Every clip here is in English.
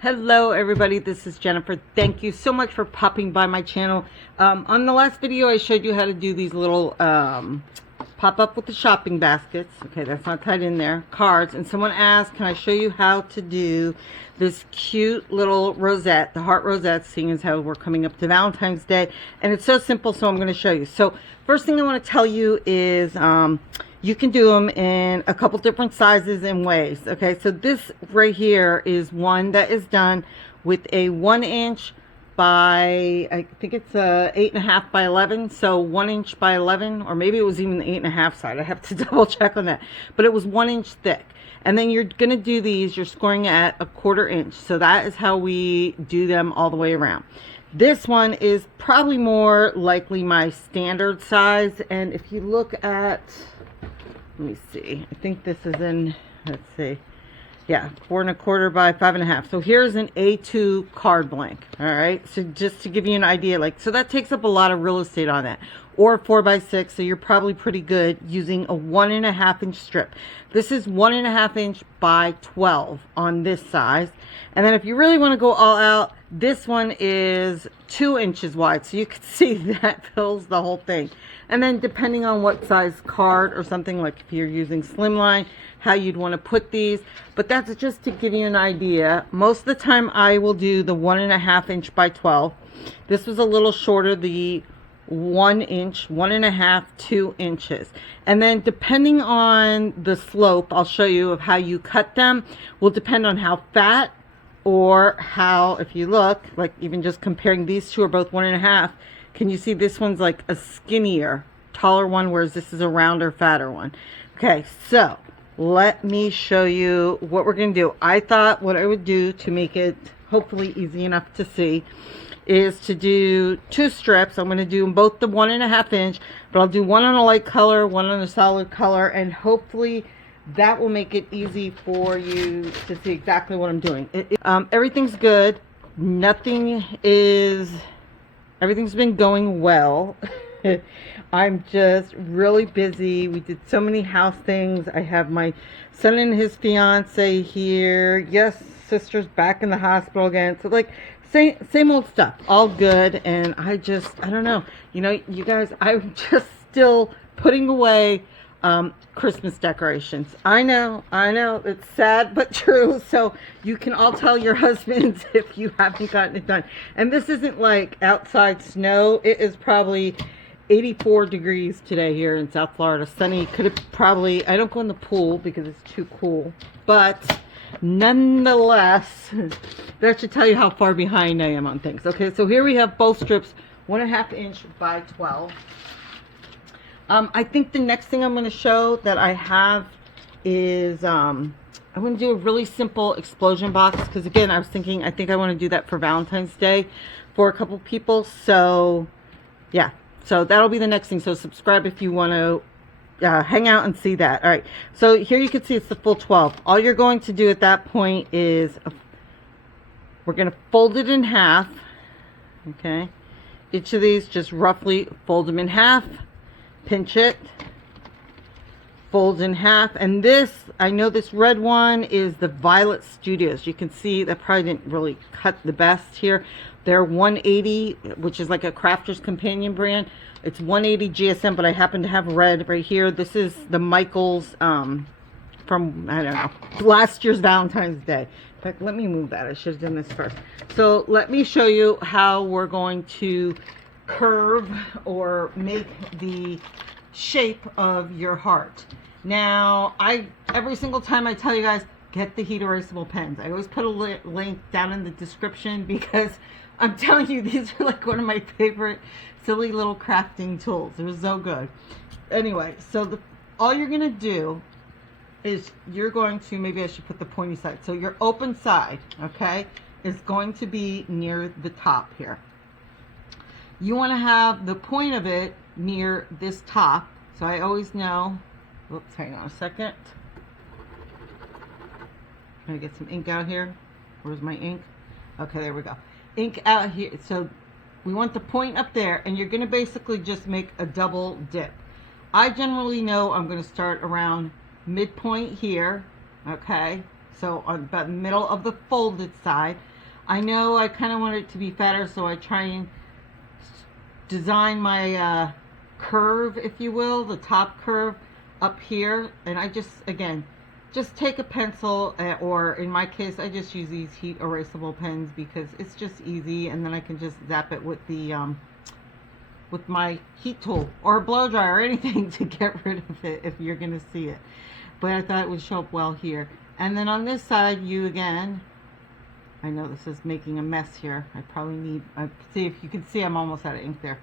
Hello everybody, this is Jennifer. Thank you so much for popping by my channel. On the last video I showed you how to do these little pop up with the shopping baskets. Okay, that's not tied in there. Cards. And someone asked, can I show you how to do this cute little rosette, the heart rosette, seeing as how we're coming up to Valentine's Day. And it's so simple, so I'm going to show you. So first thing I want to tell you is you can do them in a couple different sizes and ways. Okay, so this right here is one that is done with a 1 inch by, I think it's 8.5 by 11. So 1 inch by 11, or maybe it was even the 8.5 side. I have to double check on that. But it was 1 inch thick. And then you're going to do these, you're scoring at 1/4 inch. So that is how we do them all the way around. This one is probably more likely my standard size. And if you look at, let me see, I think this is in, let's see, yeah, 4 1/4 by 5.5. So here's an A2 card blank. All right, so just to give you an idea, like, so that takes up a lot of real estate on that. Or 4 by 6, so you're probably pretty good using a 1.5 inch strip. This is 1.5 inch by 12 on this size. And then if you really want to go all out, this one is 2 inches wide, so you can see that fills the whole thing. And then depending on what size card or something, like if you're using slimline, how you'd want to put these. But that's just to give you an idea. Most of the time I will do the 1.5 inch by 12. This was a little shorter, the 1 inch, 1.5, 2 inches. And then depending on the slope, I'll show you of how you cut them, will depend on how fat or how, if you look, like even just comparing, these two are both 1.5. Can you see this one's like a skinnier, taller one, whereas this is a rounder, fatter one. Okay, so let me show you what we're going to do. I thought what I would do to make it hopefully easy enough to see is to do 2 strips. I'm going to do both the 1.5 inch, but I'll do one on a light color, one on a solid color, and hopefully that will make it easy for you to see exactly what I'm doing. Everything's good. Everything's been going well. I'm just really busy. We did so many house things. I have my son and his fiance here. Yes, sister's back in the hospital again. So like same old stuff, all good. And I don't know, you know, you guys, I'm just still putting away Christmas decorations. I know it's sad but true. So you can all tell your husbands if you haven't gotten it done. And this isn't like outside snow. It is probably 84 degrees today here in South Florida. Sunny. Could have probably, I don't go in the pool because it's too cool, but nonetheless, that should tell you how far behind I am on things. Okay, so here we have both strips, 1.5 inch by 12. I think the next thing I'm going to show that I have is I'm going to do a really simple explosion box, because again, I was thinking, I think I want to do that for Valentine's Day for a couple people. So yeah, so that'll be the next thing. So subscribe if you want to hang out and see that. All right, so here you can see it's the full 12. All you're going to do at that point is we're going to fold it in half. Okay, each of these, just roughly fold them in half, pinch it, fold in half. And this, I know this red one is the Violet Studios. You can see that probably didn't really cut the best here. They're 180, which is like a Crafter's Companion brand. It's 180 GSM, but I happen to have red right here. This is the Michaels from, I don't know, last year's Valentine's Day. In fact, let me move that. I should have done this first. So let me show you how we're going to curve or make the shape of your heart. Now, every single time I tell you guys, get the heat erasable pens. I always put a link down in the description, because I'm telling you, these are like one of my favorite silly little crafting tools. They're so good. Anyway, so all you're going to do is you're going to, maybe I should put the pointy side. So your open side, okay, is going to be near the top here. You want to have the point of it near this top. So I always know, oops, hang on a second. Can I get some ink out here? Where's my ink? Okay, there we go. Ink out here. So we want the point up there, and you're going to basically just make a double dip. I generally know I'm going to start around midpoint here. Okay, So on about the middle of the folded side. I know I kind of want it to be fatter, so I try and design my curve, if you will, the top curve up here. And I just, again, just take a pencil, or in my case, I just use these heat erasable pens because it's just easy, and then I can just zap it with the with my heat tool or a blow dryer or anything to get rid of it if you're gonna see it. But I thought it would show up well here. And then on this side, you again, I know this is making a mess here. I probably need, see if you can see I'm almost out of ink there.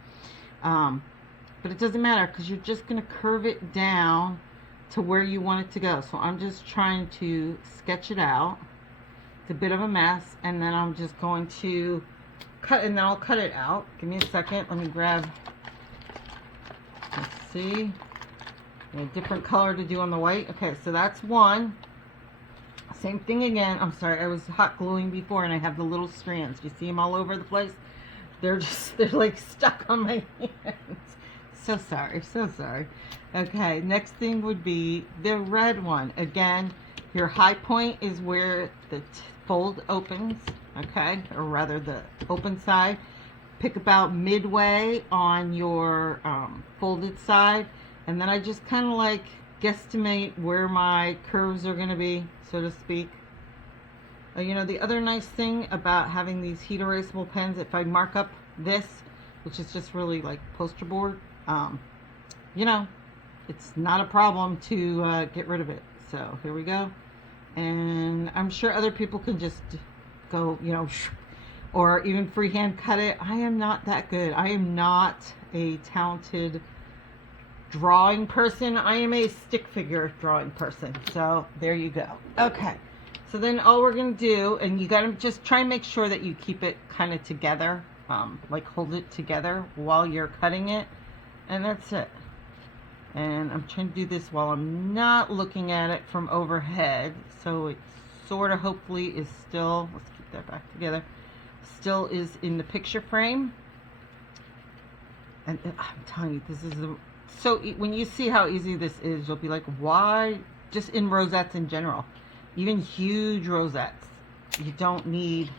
But it doesn't matter because you're just gonna curve it down to where you want it to go. So I'm just trying to sketch it out. It's a bit of a mess, and then I'm just going to cut, and then I'll cut it out. Give me a second. Let me grab, let's see, a different color to do on the white. Okay, so that's one. Same thing again. I'm sorry, I was hot gluing before, and I have the little strands. You see them all over the place? They're like stuck on my hands. So sorry, so sorry. Okay, next thing would be the red one. Again, your high point is where the fold opens, okay? Or rather the open side. Pick about midway on your folded side. And then I just kind of like guesstimate where my curves are going to be, so to speak. You know, the other nice thing about having these heat erasable pens, if I mark up this, which is just really like poster board, you know, it's not a problem to get rid of it. So here we go. And I'm sure other people can just go, you know, or even freehand cut it. I am not that good. I am not a talented drawing person. I am a stick figure drawing person. So there you go. Okay. So then all we're going to do, and you got to just try and make sure that you keep it kind of together, like hold it together while you're cutting it. And that's it. And I'm trying to do this while I'm not looking at it from overhead. So it sort of hopefully is still, let's keep that back together, still is in the picture frame. And I'm telling you, this is so when you see how easy this is, you'll be like, why? Just in rosettes in general, even huge rosettes, you don't need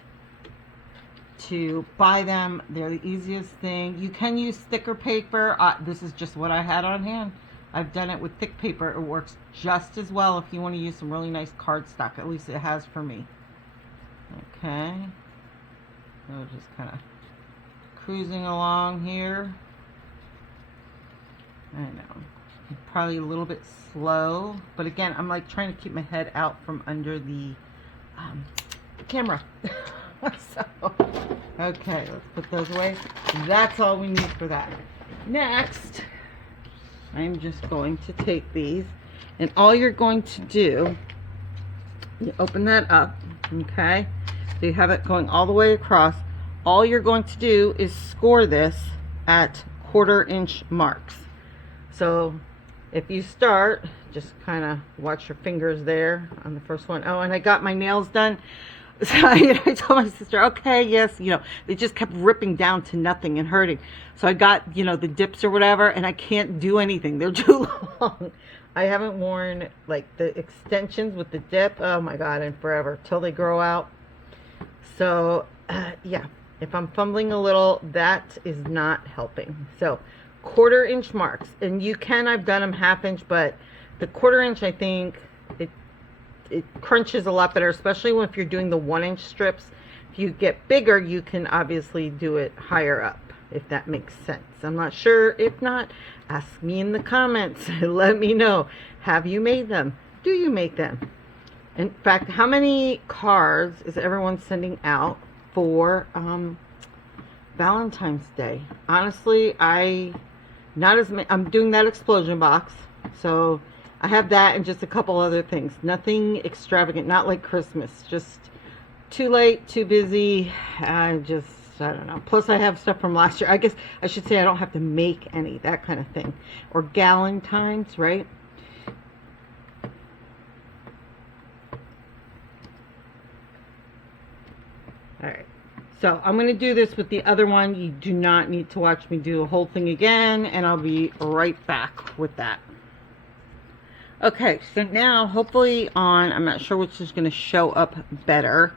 to buy them. They're the easiest thing. You can use thicker paper. This is just what I had on hand. I've done it with thick paper. It works just as well if you want to use some really nice cardstock. At least it has for me. Okay. So just kind of cruising along here. I know, probably a little bit slow, but again, I'm like trying to keep my head out from under the camera. So, okay, let's put those away. That's all we need for that. Next, I'm just going to take these, and all you're going to do, you open that up, okay? So you have it going all the way across. All you're going to do is score this at 1/4 inch marks. So if you start, just kind of watch your fingers there on the first one. Oh, and I got my nails done. So I told my sister, okay, yes, you know, they just kept ripping down to nothing and hurting. So I got, you know, the dips or whatever, and I can't do anything. They're too long. I haven't worn like the extensions with the dip, oh my God, in forever, till they grow out. So yeah, if I'm fumbling a little, that is not helping. So 1/4 inch marks, and you can, I've done them 1/2 inch, but the 1/4 inch, I think it crunches a lot better, especially when if you're doing the 1 inch strips. If you get bigger, you can obviously do it higher up, if that makes sense. I'm not sure. If not, ask me in the comments. Let me know. Have you made them? Do you make them? In fact, how many cards is everyone sending out for Valentine's Day? Honestly, not as many. I'm doing that explosion box, so I have that and just a couple other things. Nothing extravagant, not like Christmas. Just too late, too busy. I don't know. Plus, I have stuff from last year. I guess I should say I don't have to make any, that kind of thing. Or Galentine's, right? All right. So I'm going to do this with the other one. You do not need to watch me do the whole thing again, and I'll be right back with that. Okay, so now hopefully on, I'm not sure which is going to show up better.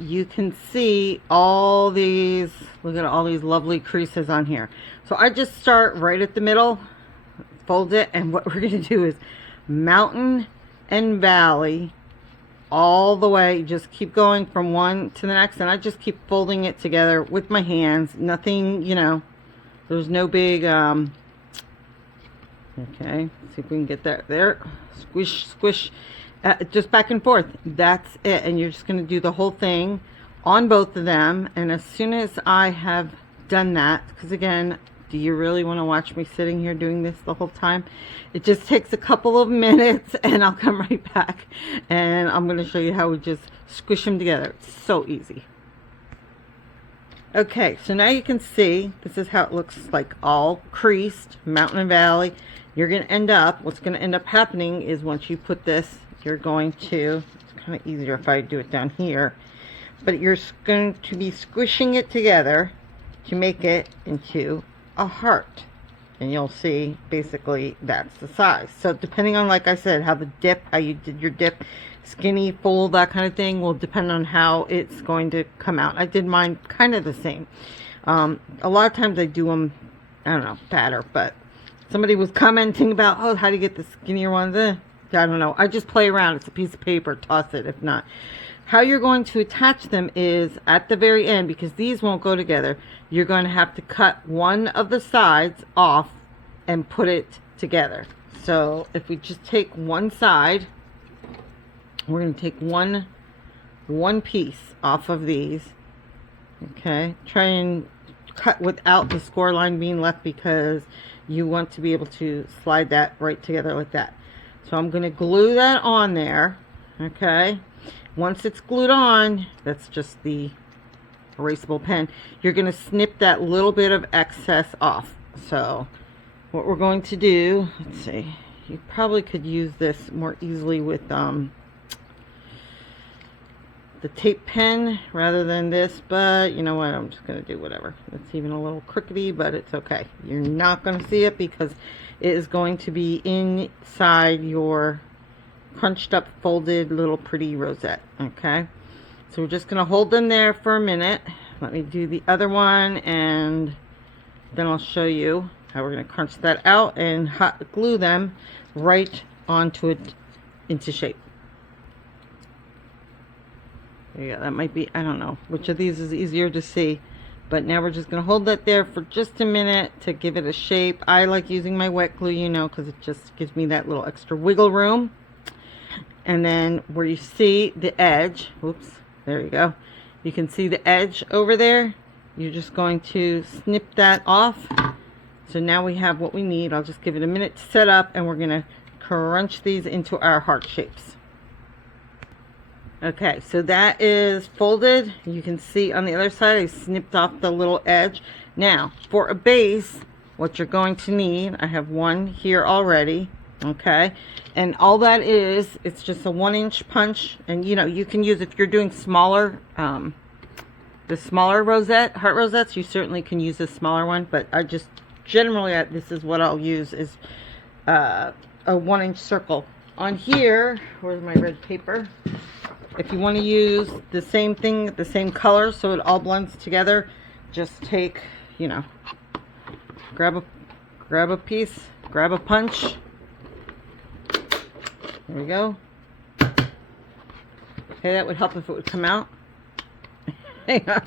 You can see all these, look at all these lovely creases on here. So I just start right at the middle, fold it, and what we're going to do is mountain and valley all the way. Just keep going from one to the next, and I just keep folding it together with my hands. Nothing, you know, there's no big, okay, see if we can get that there. Squish, squish, just back and forth. That's it. And you're just going to do the whole thing on both of them. And as soon as I have done that, because again, do you really want to watch me sitting here doing this the whole time? It just takes a couple of minutes, and I'll come right back and I'm going to show you how we just squish them together. It's so easy. Okay, so now you can see this is how it looks like, all creased, mountain and valley. You're going to end up, what's going to end up happening is once you put this, you're going to, it's kind of easier if I do it down here, but you're going to be squishing it together to make it into a heart. And you'll see basically that's the size. So depending on, like I said, how the dip, how you did your dip, skinny, full, that kind of thing will depend on how it's going to come out. I did mine kind of the same. A lot of times I do them, I don't know, fatter, but somebody was commenting about, oh, how do you get the skinnier ones? I don't know. I just play around. It's a piece of paper. Toss it if not. How you're going to attach them is at the very end, because these won't go together. You're going to have to cut one of the sides off and put it together. So if we just take one side, we're going to take one piece off of these. Okay. Try and cut without the score line being left, because you want to be able to slide that right together like that. So I'm going to glue that on there. Okay. Once it's glued on, that's just the erasable pen. You're going to snip that little bit of excess off. So what we're going to do, let's see, you probably could use this more easily with the tape pen rather than this, but you know what, I'm just going to do whatever. It's even a little crookedy, but it's okay. You're not going to see it because it is going to be inside your crunched up, folded little pretty rosette. Okay, so we're just going to hold them there for a minute. Let me do the other one, and then I'll show you how we're going to crunch that out and hot glue them right onto it into shape. Yeah, that might be, I don't know which of these is easier to see, but now we're just going to hold that there for just a minute to give it a shape. I like using my wet glue, you know, because it just gives me that little extra wiggle room. And then where you see the edge, whoops, there you go, you can see the edge over there. You're just going to snip that off. So now we have what we need. I'll just give it a minute to set up, and we're going to crunch these into our heart shapes. Okay, so that is folded. You can see on the other side I snipped off the little edge. Now for a base, what you're going to need, I have one here already. Okay, and all that is, it's just a 1-inch punch. And you know, you can use, if you're doing smaller, the smaller rosette, heart rosettes, you certainly can use a smaller one, but I just generally, this is what I'll use, is a 1-inch circle. On here, where's my red paper? If you want to use the same thing, the same color, so it all blends together, just take, you know, grab a piece, grab a punch. There we go. Okay, that would help if it would come out. Hang on.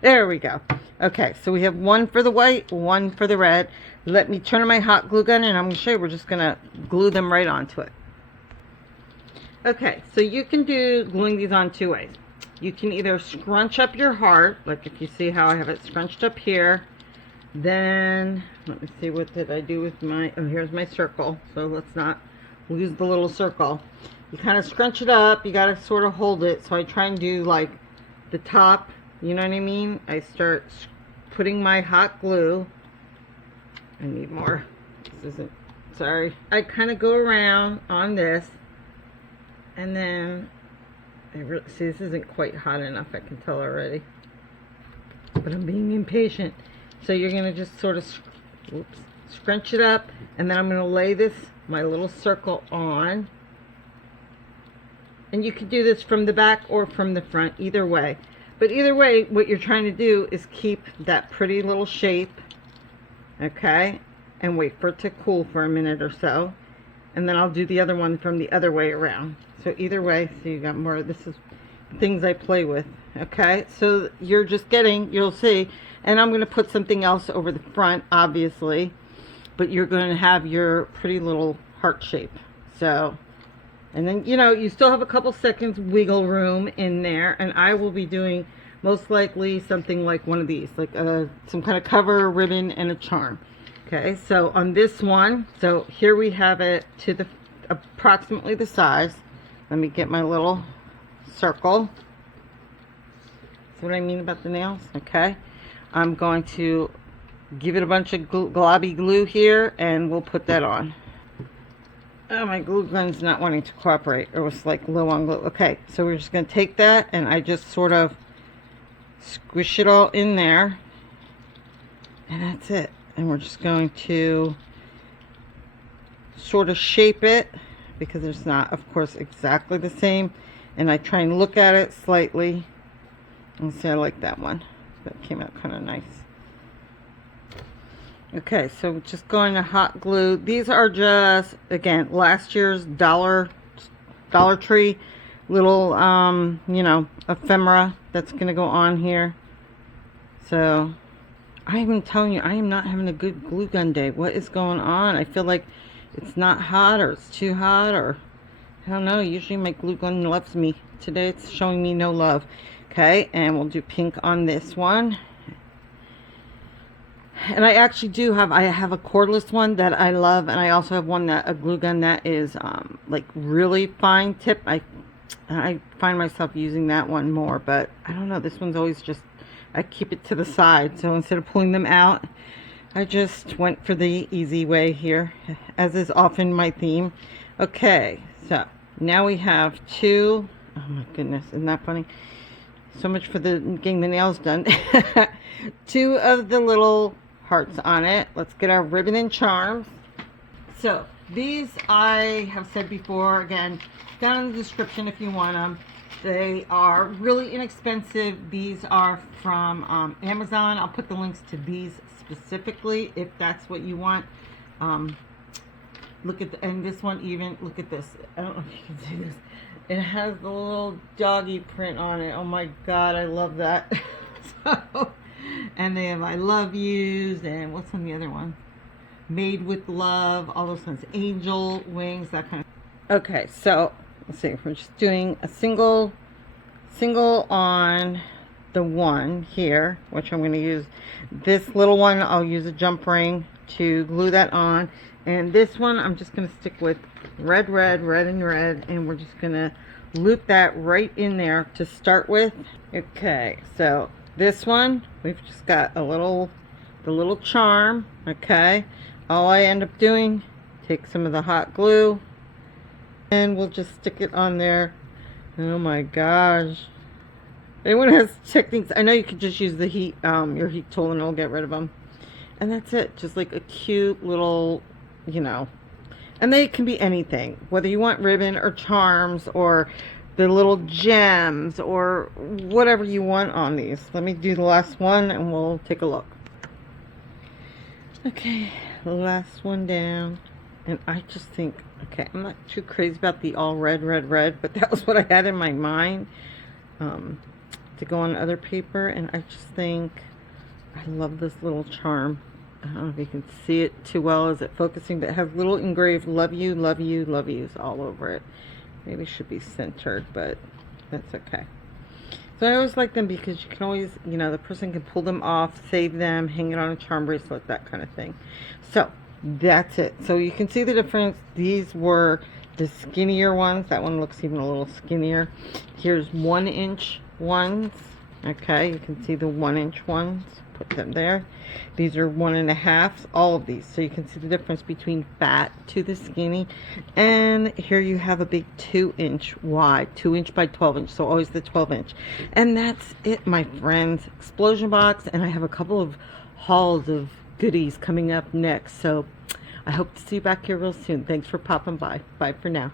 There we go. Okay, so we have one for the white, one for the red. Let me turn on my hot glue gun, and I'm going to show you. We're just going to glue them right onto it. Okay, so you can do gluing these on two ways. You can either scrunch up your heart, like if you see how I have it scrunched up here. Then, let me see, what did I do with my, oh, here's my circle. So let's not lose the little circle. You kind of scrunch it up. You got to sort of hold it. So I try and do like the top, you know what I mean? I start putting my hot glue. I need more. This isn't, sorry. I kind of go around on this. And then, see, this isn't quite hot enough, I can tell already. But I'm being impatient. So you're going to just sort of, oops, scrunch it up, and then I'm going to lay this, my little circle on. And you can do this from the back or from the front, either way. But either way, what you're trying to do is keep that pretty little shape, okay? And wait for it to cool for a minute or so. And then I'll do the other one from the other way around. So either way, so you got more, this is things I play with, okay? So you're just getting, you'll see, and I'm going to put something else over the front, obviously. But you're going to have your pretty little heart shape. So, and then, you know, you still have a couple seconds wiggle room in there. And I will be doing most likely something like one of these, like some kind of cover, ribbon, and a charm. Okay, so on this one, so here we have it to the approximately the size. Let me get my little circle. See what I mean about the nails? Okay, I'm going to give it a bunch of globby glue here, and we'll put that on. Oh, my glue gun's not wanting to cooperate. It was like low on glue. Okay, so we're just going to take that, and I just sort of squish it all in there, and that's it. And we're just going to sort of shape it, because it's not, of course, exactly the same. And I try and look at it slightly and say I like that one. That came out kind of nice. Okay, so just going to hot glue. These are just, again, last year's Dollar Tree little, you know, ephemera that's going to go on here. So, I'm telling you, I am not having a good glue gun day. What is going on? I feel like it's not hot, or it's too hot, or I don't know. Usually my glue gun loves me. Today it's showing me no love. Okay, and we'll do pink on this one. And I actually do have, I have a cordless one that I love, and I also have one that, a glue gun that is like really fine tip. I find myself using that one more, but I don't know, this one's always just, I keep it to the side. So instead of pulling them out, I just went for the easy way here, as is often my theme. Okay, so now we have two, oh my goodness, isn't that funny? So much for the getting the nails done. Two of the little hearts on it. Let's get our ribbon and charms. So these I have said before, again, down in the description if you want them. They are really inexpensive. These are from Amazon. I'll put the links to these specifically if that's what you want. Look at the, and this one even, look at this. I don't know if you can see this. It has the little doggy print on it. Oh my god, I love that. So, and they have I love yous, and what's on the other one? Made with love, all those ones. Angel wings, that kind of. Okay, so let's see. We're just doing a single on the one here, which I'm going to use this little one. I'll use a jump ring to glue that on, and this one I'm just going to stick with red, and red, and we're just going to loop that right in there to start with. Okay, so this one we've just got a little, the little charm. Okay, all I end up doing, take some of the hot glue, and we'll just stick it on there. Oh my gosh. Anyone has techniques, I know you could just use the heat, your heat tool, and it'll get rid of them. And that's it. Just like a cute little, you know. And they can be anything. Whether you want ribbon or charms or the little gems or whatever you want on these. Let me do the last one and we'll take a look. Okay, last one down. And I just think, okay, I'm not too crazy about the all red, but that was what I had in my mind to go on other paper. And I just think I love this little charm. I don't know if you can see it too well. Is it focusing? But it has little engraved love you, love you, love yous all over it. Maybe it should be centered, but that's okay. So I always like them because you can always, you know, the person can pull them off, save them, hang it on a charm bracelet, that kind of thing. So that's it. So you can see the difference. These were the skinnier ones. That one looks even a little skinnier. Here's 1-inch ones. Okay, you can see the 1-inch ones. Put them there. These are 1.5, all of these. So you can see the difference between fat to the skinny. And here you have a big 2-inch wide, 2-inch by 12-inch. So always the 12-inch. And that's it, my friends. Explosion box. And I have a couple of hauls of goodies coming up next. So I hope to see you back here real soon. Thanks for popping by. Bye for now.